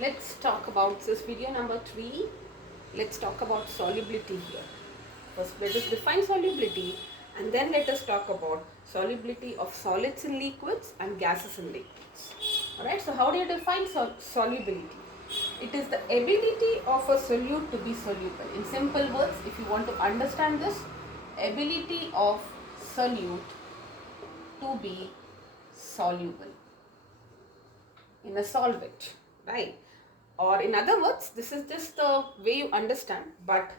Let's talk about this video number 3. Let's talk about solubility here. First, let us define solubility and then let us talk about solubility of solids in liquids and gases in liquids. Alright, so how do you define solubility? It is the ability of a solute to be soluble. In simple words, if you want to understand this, ability of solute to be soluble in a solvent, right? Or in other words, this is just the way you understand, but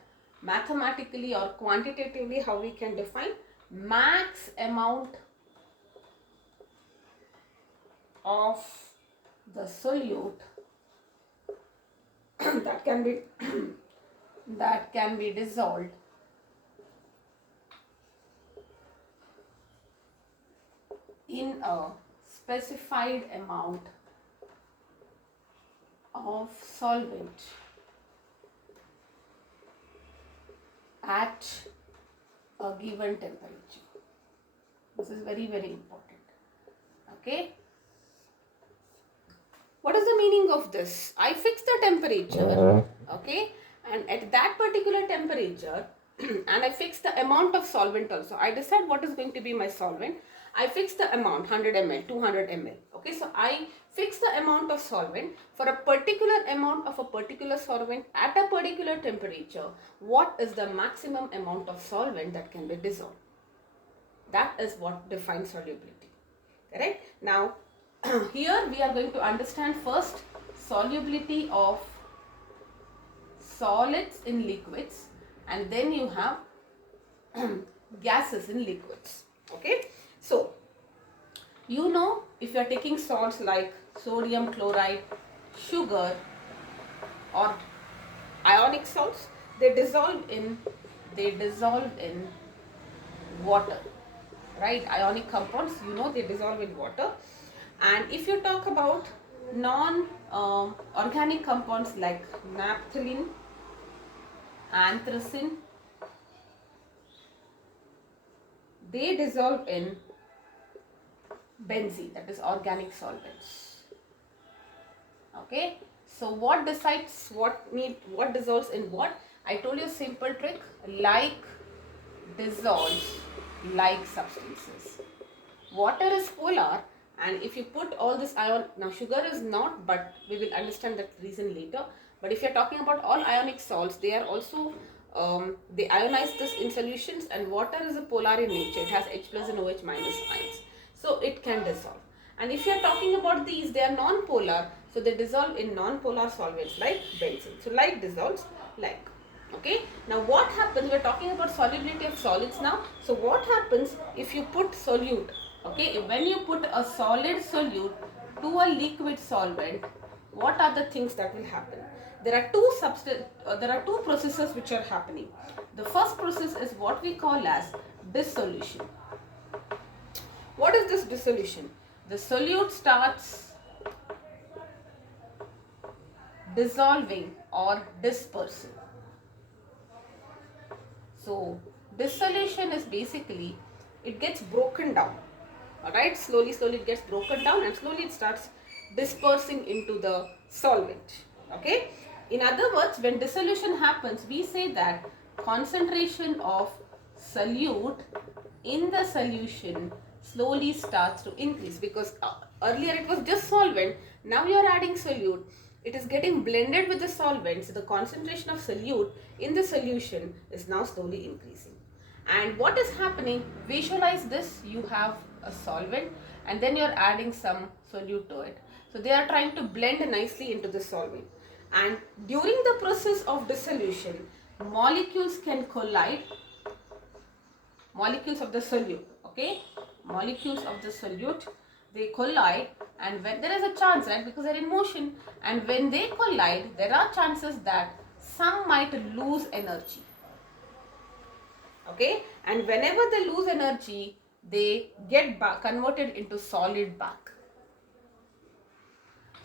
mathematically or quantitatively how we can define max amount of the solute that can be that can be dissolved in a specified amount of solvent at a given temperature. This is very, very important. Okay. What is the meaning of this? I fix the temperature, okay, and at that particular temperature, and I fix the amount of solvent also. I decide what is going to be my solvent. I fix the amount 100 ml, 200 ml. Okay, so I fix the amount of solvent for a particular amount of a particular solvent at a particular temperature. What is the maximum amount of solvent that can be dissolved? That is what defines solubility. Correct? Now, here we are going to understand first solubility of solids in liquids, and then you have gases in liquids. Okay, so you know, if you are taking salts like sodium chloride, sugar, or ionic salts, they dissolve in water, right? Ionic compounds, you know, they dissolve in water. And if you talk about non-organic compounds like naphthalene, anthracene, they dissolve in benzene, that is organic solvents. Okay, so what decides what dissolves in what? I told you a simple trick, like dissolves like substances. Water is polar, and if you put all this ion, now sugar is not, but we will understand that reason later. But if you are talking about all ionic salts, they are also they ionize this in solutions, and water is a polar in nature. It has H plus and OH minus ions, so it can dissolve. And if you are talking about these, they are non-polar, so they dissolve in non-polar solvents like benzene. So like dissolves like. Okay, now what happens, we are talking about solubility of solids now. So what happens if you put solute, okay, when you put a solid solute to a liquid solvent, what are the things that will happen? There are two processes which are happening. The first process is what we call as dissolution. What is this dissolution? The solute starts dissolving or dispersing. So dissolution is basically, it gets broken down. Alright, slowly it gets broken down, and slowly it starts dispersing into the solvent. Okay, in other words, when dissolution happens, we say that concentration of solute in the solution slowly starts to increase, because earlier it was just solvent, now you are adding solute. It is getting blended with the solvent, so the concentration of solute in the solution is now slowly increasing. And what is happening, visualize this, you have a solvent and then you are adding some solute to it. So they are trying to blend nicely into the solvent, and during the process of dissolution, molecules can collide, molecules of the solute, okay, molecules of the solute, they collide, and when there is a chance, right, because they are in motion, and when they collide, there are chances that some might lose energy. Okay, and whenever they lose energy, they get back converted into solid back.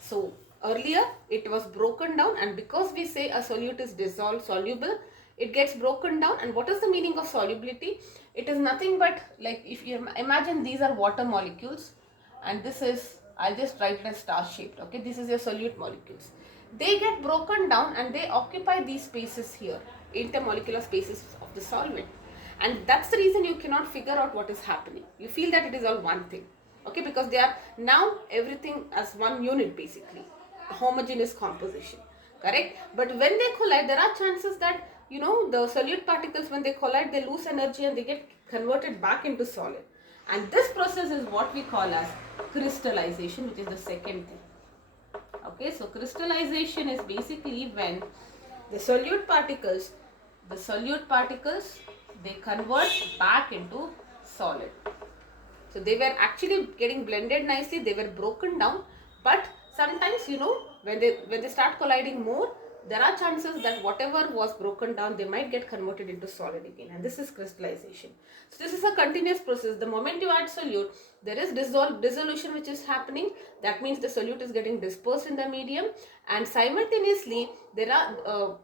So earlier it was broken down, and because we say a solute is dissolved soluble, it gets broken down. And what is the meaning of solubility? It is nothing but, like, if you imagine these are water molecules, and this is, I'll just write it as star shaped. Okay, this is your solute molecules. They get broken down and they occupy these spaces here, intermolecular spaces of the solvent, and that's the reason you cannot figure out what is happening. You feel that it is all one thing. Okay, because they are now everything as one unit, basically homogeneous composition, correct? But when they collide, there are chances that, you know, the solute particles, when they collide, they lose energy and they get converted back into solid, and this process is what we call as crystallization, which is the second thing. Okay, so crystallization is basically when the solute particles they convert back into solid. So they were actually getting blended nicely, they were broken down, but sometimes, you know, when they start colliding more, there are chances that whatever was broken down, they might get converted into solid again, and this is crystallization. So this is a continuous process. The moment you add solute, there is dissolution which is happening. That means the solute is getting dispersed in the medium, and simultaneously there are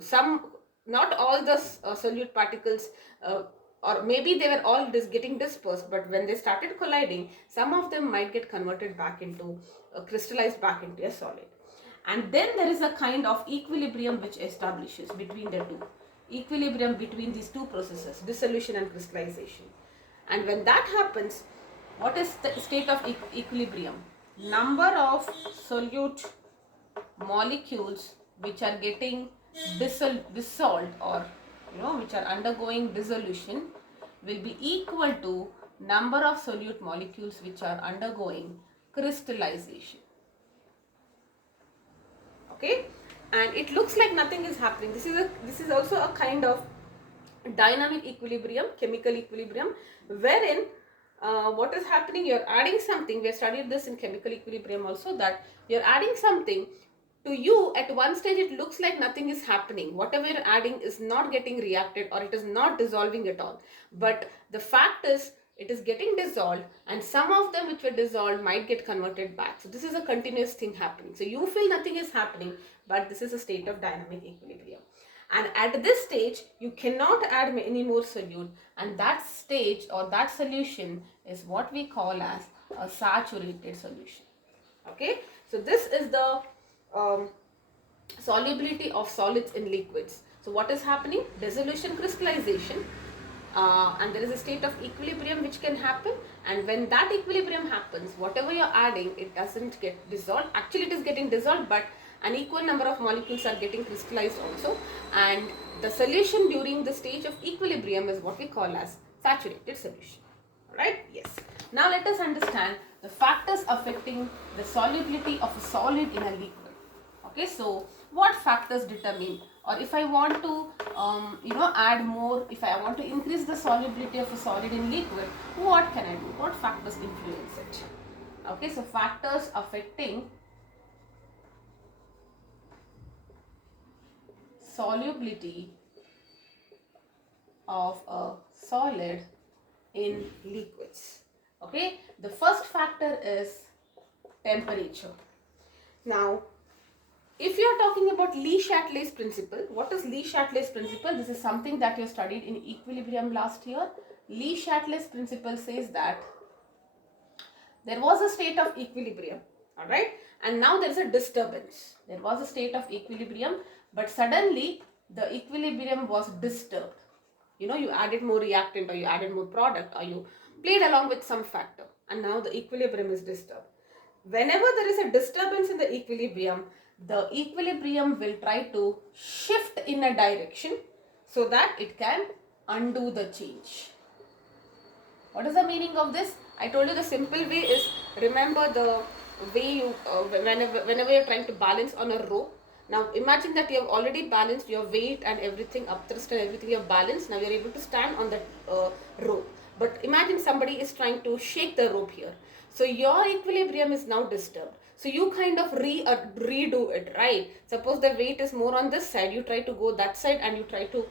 some, not all the solute particles, or maybe they were all getting dispersed, but when they started colliding, some of them might get converted back into, crystallized back into a solid. And then there is a kind of equilibrium which establishes between the two. Equilibrium between these two processes, dissolution and crystallization. And when that happens, what is the state of equilibrium? Number of solute molecules which are getting dissolved, or, you know, which are undergoing dissolution, will be equal to number of solute molecules which are undergoing crystallization. Okay, and it looks like nothing is happening. This is also a kind of dynamic equilibrium, chemical equilibrium, wherein what is happening, you're adding something. We have studied this in chemical equilibrium also, that you're adding something. To you, at one stage, it looks like nothing is happening. Whatever you're adding is not getting reacted, or it is not dissolving at all. But the fact is, it is getting dissolved, and some of them which were dissolved might get converted back. So this is a continuous thing happening. So you feel nothing is happening, but this is a state of dynamic equilibrium. And at this stage, you cannot add any more solute, and that stage or that solution is what we call as a saturated solution. Okay, so this is the solubility of solids in liquids. So what is happening? Dissolution, crystallization, and there is a state of equilibrium which can happen, and when that equilibrium happens, whatever you're adding, it doesn't get dissolved. Actually, it is getting dissolved, but an equal number of molecules are getting crystallized also, and the solution during the stage of equilibrium is what we call as saturated solution. Right? Yes. Now let us understand the factors affecting the solubility of a solid in a liquid. Okay, so what factors determine, or if I want to add more, if I want to increase the solubility of a solid in liquid, what can I do? What factors influence it? Okay, so factors affecting solubility of a solid in liquids. Okay, the first factor is temperature. Now, if you are talking about Le Chatelet's principle, what is Le Chatelet's principle? This is something that you studied in equilibrium last year. Le Chatelet's principle says that there was a state of equilibrium, all right, and now there is a disturbance. There was a state of equilibrium, but suddenly the equilibrium was disturbed. You know, you added more reactant, or you added more product, or you played along with some factor, and now the equilibrium is disturbed. Whenever there is a disturbance in the equilibrium will try to shift in a direction so that it can undo the change. What is the meaning of this? I told you the simple way is, remember the way you, whenever you're trying to balance on a rope. Now imagine that you have already balanced your weight and everything, up thrust and everything you have balanced. Now you're able to stand on that rope. But imagine somebody is trying to shake the rope here. So your equilibrium is now disturbed. So you kind of redo it, right? Suppose the weight is more on this side, you try to go that side and you try to,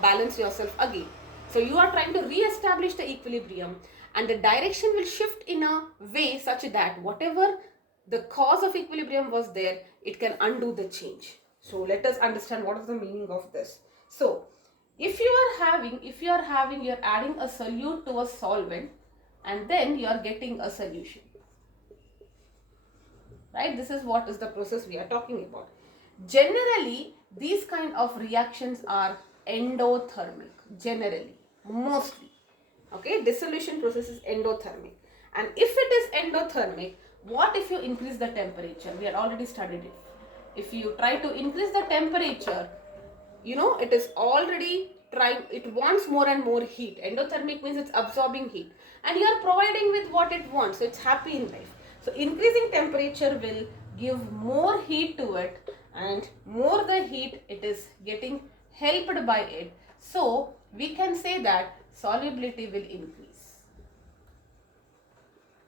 balance yourself again. So you are trying to re-establish the equilibrium, and the direction will shift in a way such that whatever the cause of equilibrium was there, it can undo the change. So let us understand what is the meaning of this. So you're adding a solute to a solvent and then you're getting a solution, right? This is what is the process we are talking about. Generally, these kind of reactions are endothermic, generally, mostly. Okay, dissolution process is endothermic. And if it is endothermic, what if you increase the temperature? We had already studied it. If you try to increase the temperature, it is already trying, it wants more and more heat. Endothermic means it's absorbing heat and you are providing with what it wants, so it's happy in life. So increasing temperature will give more heat to it, and more the heat, it is getting helped by it, so we can say that solubility will increase.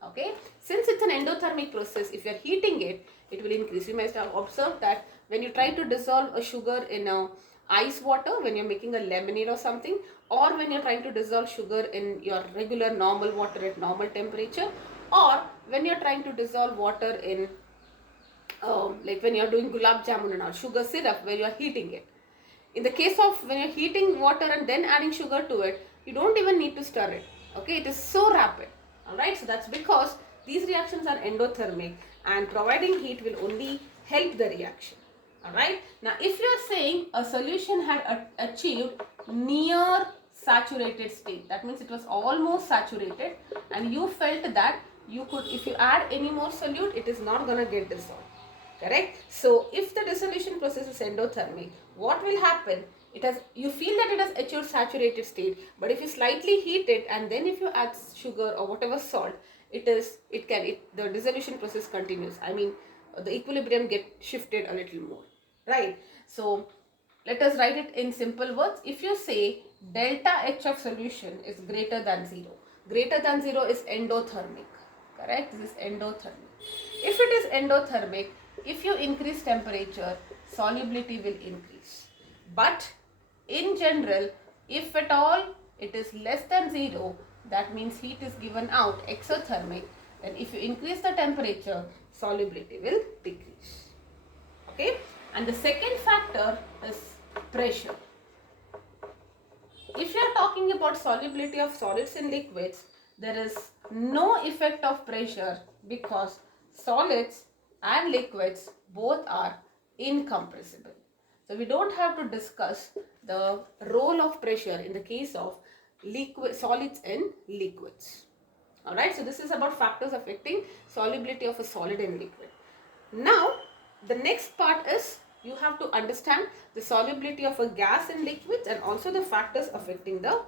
Okay, since it's an endothermic process, if you are heating it, it will increase. You must have observed that when you try to dissolve a sugar in a ice water, when you're making a lemonade or something, or when you're trying to dissolve sugar in your regular normal water at normal temperature, or when you're trying to dissolve water in like when you're doing gulab jamun and all, sugar syrup, where you're heating it. In the case of when you're heating water and then adding sugar to it, you don't even need to stir it. Okay, it is so rapid. Alright, so that's because these reactions are endothermic and providing heat will only help the reaction. Alright, now if you are saying a solution had achieved near saturated state, that means it was almost saturated and you felt that you could, if you add any more solute, it is not going to get dissolved. Correct? So if the dissolution process is endothermic, what will happen? You feel that it has achieved saturated state, but if you slightly heat it and then if you add sugar or whatever salt, the dissolution process continues. I mean, the equilibrium get shifted a little more, right? So let us write it in simple words. If you say delta H of solution is greater than 0 is endothermic. Correct? This is endothermic. If it is endothermic, if you increase temperature, solubility will increase. But in general, if at all it is less than 0, that means heat is given out, exothermic. Then if you increase the temperature, solubility will decrease. Okay? And the second factor is pressure. If you are talking about solubility of solids in liquids, there is no effect of pressure because solids and liquids both are incompressible. So we don't have to discuss the role of pressure in the case of solids in liquids. Alright, so this is about factors affecting solubility of a solid in liquid. Now, the next part is you have to understand the solubility of a gas in liquids and also the factors affecting the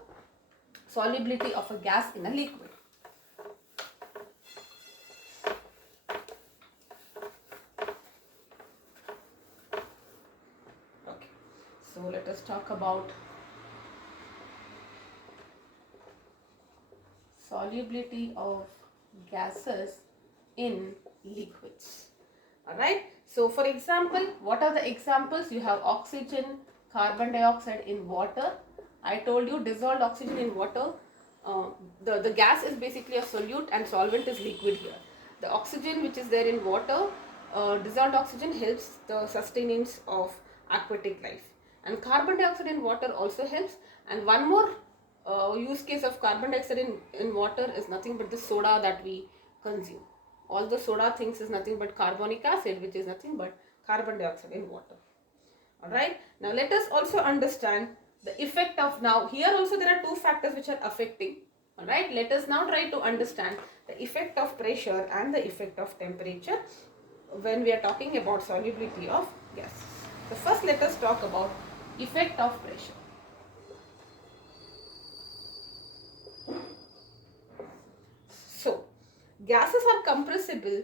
solubility of a gas in a liquid. Okay, so let us talk about solubility of gases in liquids. Alright, so for example, what are the examples? You have oxygen, carbon dioxide in water. I told you dissolved oxygen in water. The gas is basically a solute and solvent is liquid here. The oxygen which is there in water, dissolved oxygen helps the sustenance of aquatic life. And carbon dioxide in water also helps. And one more use case of carbon dioxide in water is nothing but the soda that we consume. All the soda things is nothing but carbonic acid, which is nothing but carbon dioxide in water. Alright, now let us also understand the effect of, now here also there are two factors which are affecting. Alright, let us now try to understand the effect of pressure and the effect of temperature when we are talking about solubility of gases. So first let us talk about effect of pressure. So gases are compressible.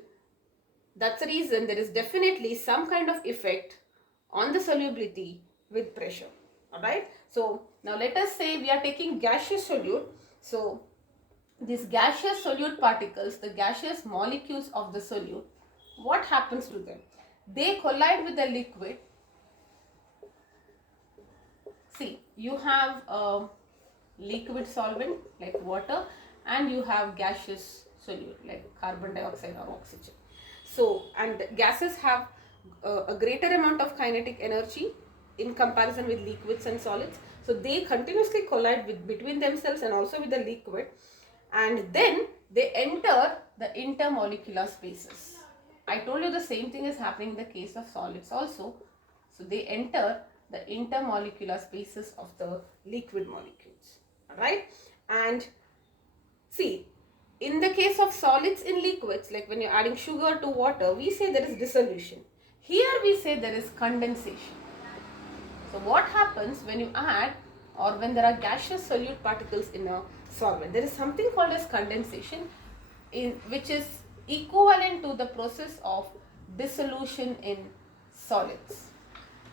That's the reason there is definitely some kind of effect on the solubility with pressure. Alright. So now let us say we are taking gaseous solute. So these gaseous solute particles, the gaseous molecules of the solute, what happens to them? They collide with the liquid. See, you have a liquid solvent like water and you have gaseous solute like carbon dioxide or oxygen. So, and gases have a greater amount of kinetic energy in comparison with liquids and solids. So they continuously collide between themselves and also with the liquid, and then they enter the intermolecular spaces. I told you the same thing is happening in the case of solids also. So they enter the intermolecular spaces of the liquid molecules. Alright? And see, in the case of solids in liquids, like when you're adding sugar to water, we say there is dissolution. Here we say there is condensation. So what happens when you add or when there are gaseous solute particles in a solvent? There is something called as condensation, which is equivalent to the process of dissolution in solids.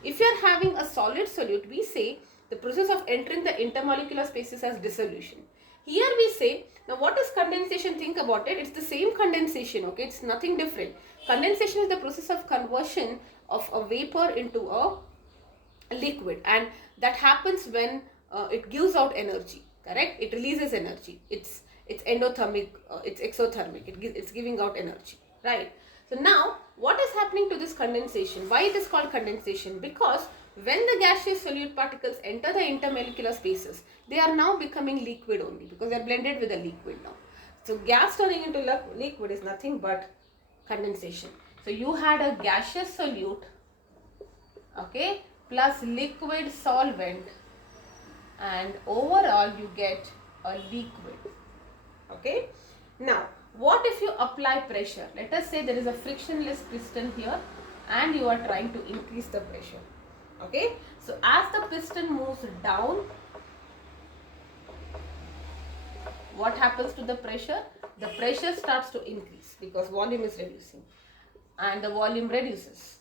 If you are having a solid solute, we say the process of entering the intermolecular spaces as dissolution. Here we say, now what is condensation? Think about it. It's the same condensation, okay? It's nothing different. Condensation is the process of conversion of a vapor into a liquid, and that happens when it gives out energy, correct? It releases energy. It's endothermic, it's exothermic, it's giving out energy, right? So now what is happening to this condensation? Why it is called condensation? Because when the gaseous solute particles enter the intermolecular spaces, they are now becoming liquid only because they are blended with a liquid now. So gas turning into liquid is nothing but condensation. So you had a gaseous solute, okay, plus liquid solvent, and overall you get a liquid. Okay. Now what if you apply pressure? Let us say there is a frictionless piston here and you are trying to increase the pressure. Okay. So as the piston moves down, what happens to the pressure? The pressure starts to increase because volume is reducing and the volume reduces.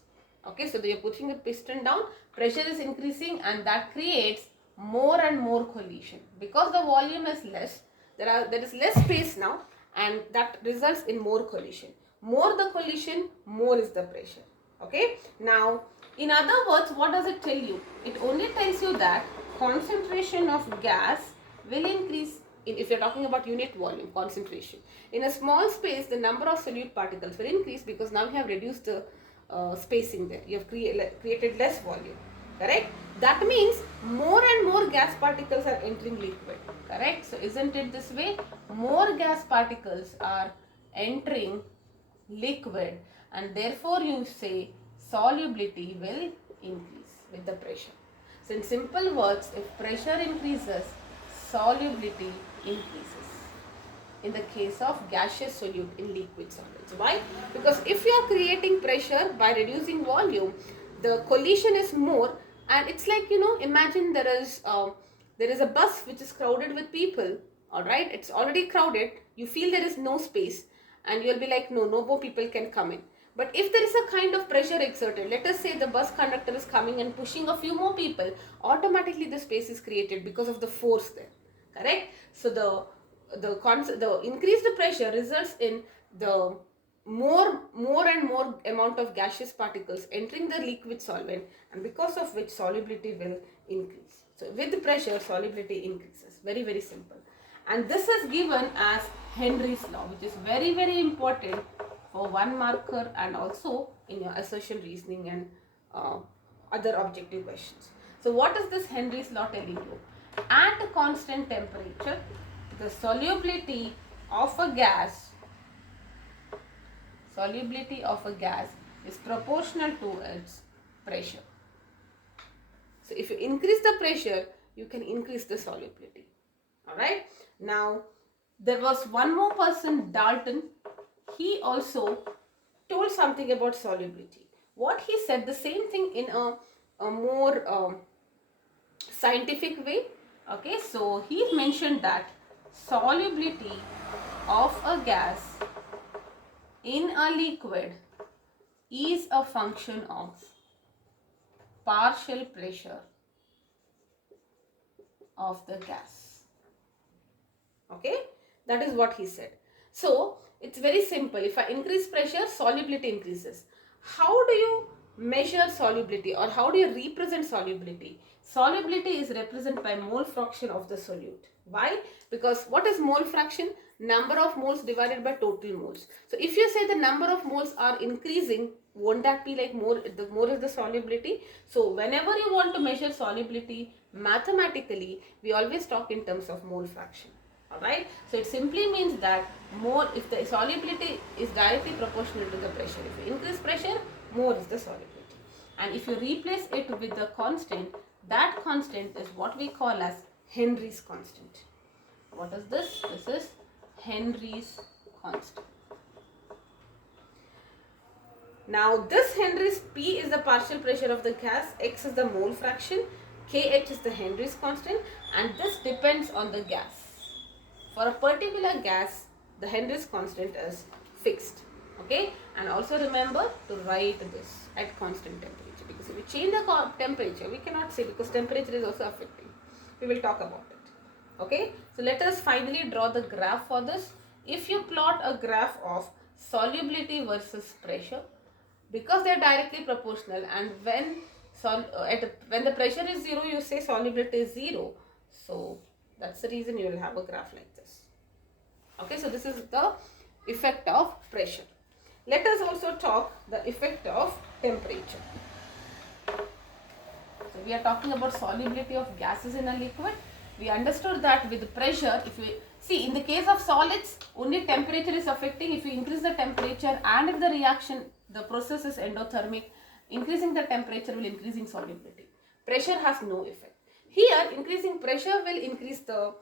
Okay, so you're pushing the piston down, pressure is increasing, and that creates more and more collision. Because the volume is less, there is less space now, and that results in more collision. More the collision, more is the pressure. Okay, now in other words, what does it tell you? It only tells you that concentration of gas will increase if you're talking about unit volume concentration. In a small space, the number of solute particles will increase because now you have reduced the spacing there. You have created less volume, correct? That means more and more gas particles are entering liquid, correct? So isn't it this way? More gas particles are entering liquid, and therefore you say solubility will increase with the pressure. So in simple words, if pressure increases, solubility increases in the case of gaseous solute in liquid solids. Why? Because if you are creating pressure by reducing volume, the collision is more, and it's like, imagine there is a bus which is crowded with people. All right, it's already crowded. You feel there is no space, and you'll be like, no more people can come in. But if there is a kind of pressure exerted, let us say the bus conductor is coming and pushing a few more people, automatically the space is created because of the force there, correct? So the increased pressure results in the more and more amount of gaseous particles entering the liquid solvent, and because of which solubility will increase. So with the pressure, solubility increases. Very, very simple. And this is given as Henry's law, which is very, very important for 1 marker and also in your assertion reasoning and other objective questions. So what is this Henry's law telling you? At a constant temperature, the solubility of a gas is proportional to its pressure. So if you increase the pressure, you can increase the solubility. Alright. Now there was one more person, Dalton. He also told something about solubility. What he said, the same thing in a more scientific way. Okay, so he mentioned that solubility of a gas in a liquid is a function of partial pressure of the gas. Okay, that is what he said. So it's very simple. If I increase pressure, solubility increases. How do you measure solubility, or how do you represent solubility? Solubility is represented by mole fraction of the solute. Why? Because what is mole fraction? Number of moles divided by total moles. So if you say the number of moles are increasing, won't that be like more? The more is the solubility. So whenever you want to measure solubility, Mathematically, we always talk in terms of mole fraction. Alright, so it simply means that more, if the solubility is directly proportional to the pressure, if you increase pressure, more is the solubility. And if you replace it with the constant, that constant is what we call as Henry's constant. What is this? This is Henry's constant. Now this Henry's P is the partial pressure of the gas, X is the mole fraction, KH is the Henry's constant, and this depends on the gas. For a particular gas, the Henry's constant is fixed. Okay, and also remember to write this at constant temperature, because if we change the temperature, we cannot say, because temperature is also affecting. We will talk about it. Okay, so let us finally draw the graph for this. If you plot a graph of solubility versus pressure, because they are directly proportional, and when the pressure is 0, you say solubility is 0. So that's the reason you will have a graph like this. Okay, so this is the effect of pressure. Let us also talk the effect of temperature. So we are talking about solubility of gases in a liquid. We understood that with pressure, if we see in the case of solids, only temperature is affecting. If you increase the temperature and if the reaction, the process is endothermic, increasing the temperature will increasing solubility. Pressure has no effect. Here, increasing pressure will increase the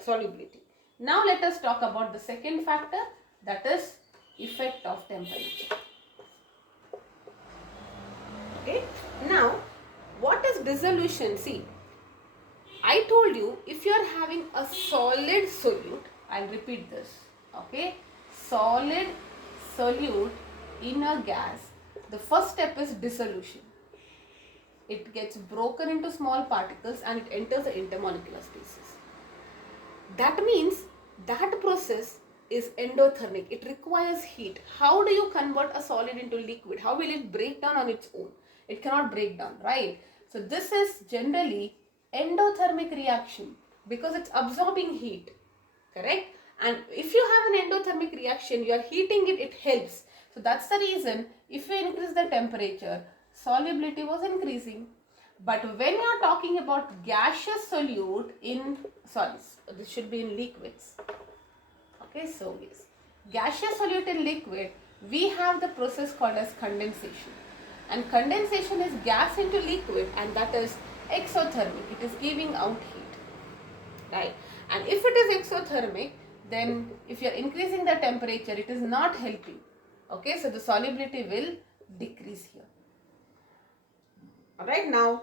solubility. Now let us talk about the second factor, that is effect of temperature. Okay. Now, what is dissolution? See, I told you if you are having a solid solute, I'll repeat this. Okay, solid solute in a gas, the first step is dissolution. It gets broken into small particles and it enters the intermolecular spaces. That means that process is endothermic. It requires heat. How do you convert a solid into liquid? How will it break down on its own? It cannot break down, right? So this is generally endothermic reaction because it's absorbing heat, correct? And if you have an endothermic reaction, you are heating it, it helps. So that's the reason if you increase the temperature, solubility was increasing. But when you are talking about gaseous solute in solids, this should be in liquids. Okay, so yes, gaseous solute in liquid, we have the process called as condensation. And condensation is gas into liquid, and that is exothermic. It is giving out heat, right? And if it is exothermic, then if you are increasing the temperature, it is not helping. Okay, so the solubility will decrease here. Alright, now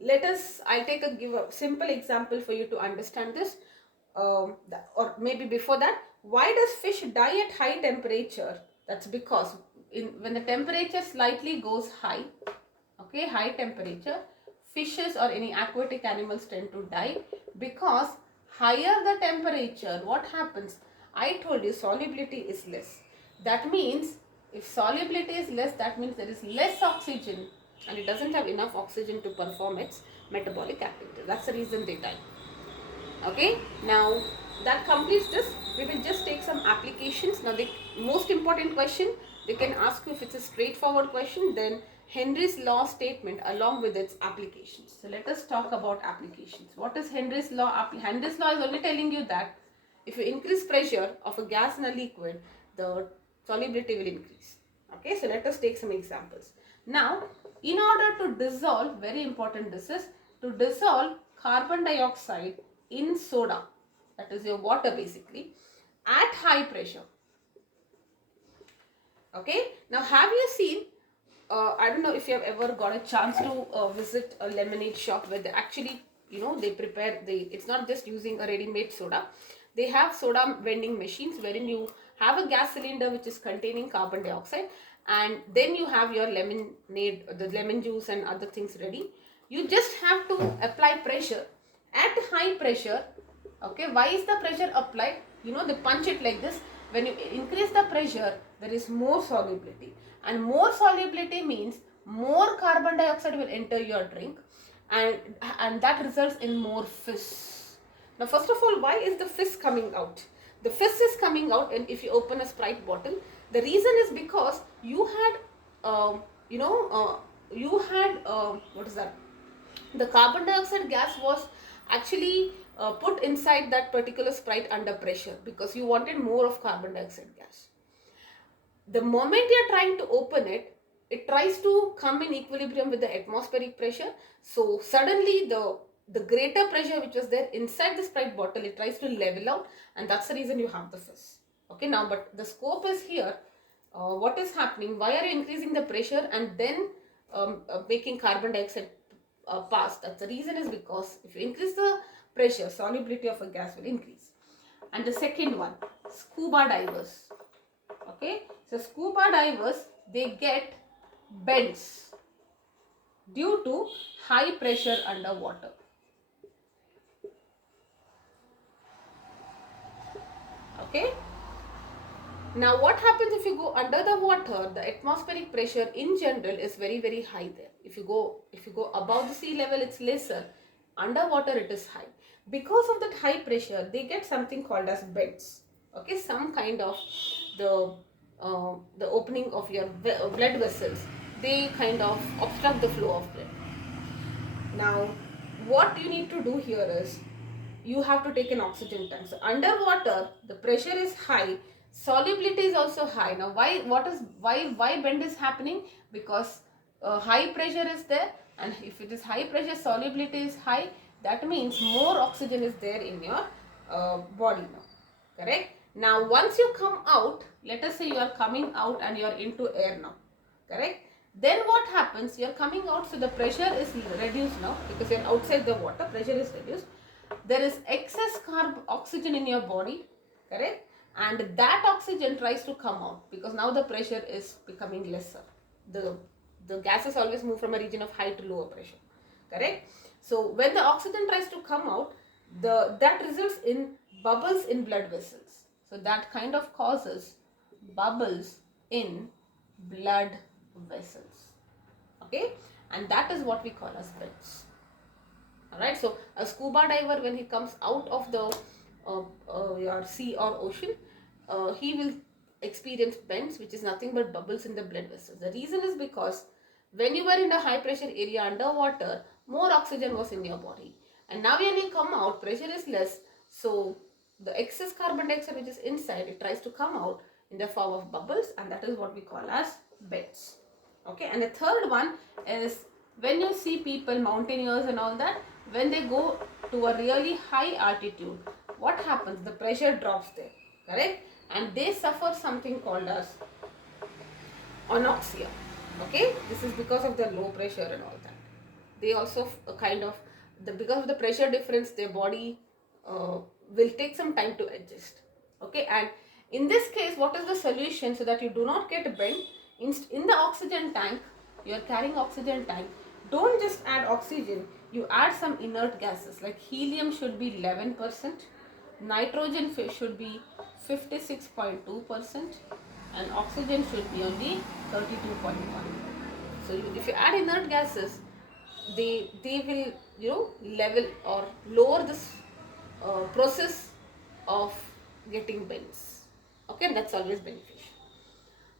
I'll give a simple example for you to understand this. Or maybe before that, why does fish die at high temperature? That's because when the temperature slightly goes high, okay, high temperature, fishes or any aquatic animals tend to die, because higher the temperature, what happens? I told you solubility is less. That means if solubility is less, that means there is less oxygen and it doesn't have enough oxygen to perform its metabolic activity. That's the reason they die. Okay, now that completes this. We will just take some applications. Now the most important question, they can ask you if it's a straightforward question, then Henry's law statement along with its applications. So let us talk about applications. What is Henry's law? Henry's law is only telling you that if you increase pressure of a gas in a liquid, the solubility will increase. Okay, so let us take some examples. Now, in order to dissolve, very important this is, to dissolve carbon dioxide in soda, that is your water basically, at high pressure. Okay, now have you seen, I don't know if you have ever got a chance to visit a lemonade shop where they actually, they prepare, it's not just using a ready-made soda. They have soda vending machines wherein you have a gas cylinder which is containing carbon dioxide, and then you have your lemonade, the lemon juice and other things ready. You just have to apply pressure at high pressure. Okay, why is the pressure applied? They punch it like this. When you increase the pressure, there is more solubility, and more solubility means more carbon dioxide will enter your drink, and that results in more fizz. Now first of all, why is the fizz coming out? The fizz is coming out, and if you open a Sprite bottle, the reason is because you had you had what is that? The carbon dioxide gas was actually put inside that particular Sprite under pressure because you wanted more of carbon dioxide gas. The moment you are trying to open it, it tries to come in equilibrium with the atmospheric pressure. So suddenly the greater pressure which was there inside the Sprite bottle, it tries to level out, and that's the reason you have the fizz. Okay, now but the scope is here. What is happening? Why are you increasing the pressure and then making carbon dioxide pass? That's the reason is because if you increase the pressure, solubility of a gas will increase. And the second one, scuba divers. Okay, so scuba divers, they get bends due to high pressure underwater. Okay, now what happens if you go under the water? The atmospheric pressure in general is very high there. If you go above the sea level, it's lesser. Underwater it is high. Because of that high pressure, they get something called as bends. Okay, some kind of the opening of your blood vessels, they kind of obstruct the flow of blood. Now, what you need to do here is you have to take an oxygen tank. So underwater, the pressure is high, solubility is also high. Now, why bend is happening? Because high pressure is there, and if it is high pressure, solubility is high. That means more oxygen is there in your body now. Correct? Now, once you come out, let us say you are coming out and you are into air now. Correct? Then what happens? You are coming out, so the pressure is reduced now because you are outside the water. Pressure is reduced. There is excess oxygen in your body. Correct? And that oxygen tries to come out because now the pressure is becoming lesser. The gases always move from a region of high to lower pressure. Correct? So when the oxygen tries to come out, that results in bubbles in blood vessels. So that kind of causes bubbles in blood vessels. Okay, and that is what we call as bends. Alright, so a scuba diver, when he comes out of the your sea or ocean, he will experience bends, which is nothing but bubbles in the blood vessels. The reason is because when you were in a high pressure area underwater, more oxygen was in your body, and now when you come out, pressure is less, so the excess carbon dioxide which is inside, it tries to come out in the form of bubbles, and that is what we call as bends. Okay, and the third one is when you see people, mountaineers and all that, when they go to a really high altitude, what happens? The pressure drops there, correct? And they suffer something called as anoxia. Okay, this is because of the low pressure and all that. They also kind of because of the pressure difference, their body will take some time to adjust. Okay, and in this case, what is the solution so that you do not get bent? In the oxygen tank, you are carrying oxygen tank. Don't just add oxygen. You add some inert gases like helium should be 11%, nitrogen should be 56.2%, and oxygen should be only 32.1. So if you add inert gases, they will level or lower this process of getting bends. Okay, and that's always beneficial.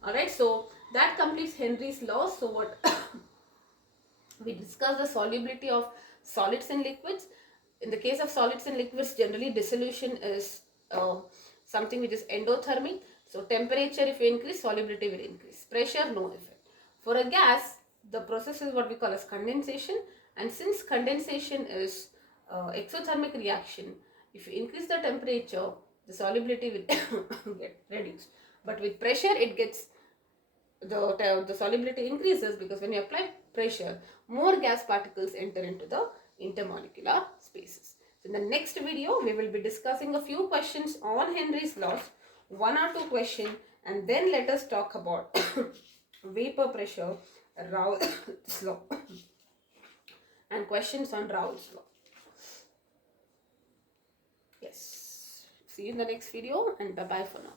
Alright, so that completes Henry's law. So what we discussed the solubility of solids and liquids. In the case of solids and liquids, generally dissolution is something which is endothermic. So temperature, if you increase, solubility will increase. Pressure, no effect. For a gas, the process is what we call as condensation, and since condensation is exothermic reaction, if you increase the temperature, the solubility will get reduced. But with pressure, it gets the solubility increases because when you apply pressure, more gas particles enter into the intermolecular spaces. So in the next video, we will be discussing a few questions on Henry's laws, 1 or 2 questions, and then let us talk about vapor pressure, Raoult's law, and questions on Raoult's law. Yes. See you in the next video, and bye-bye for now.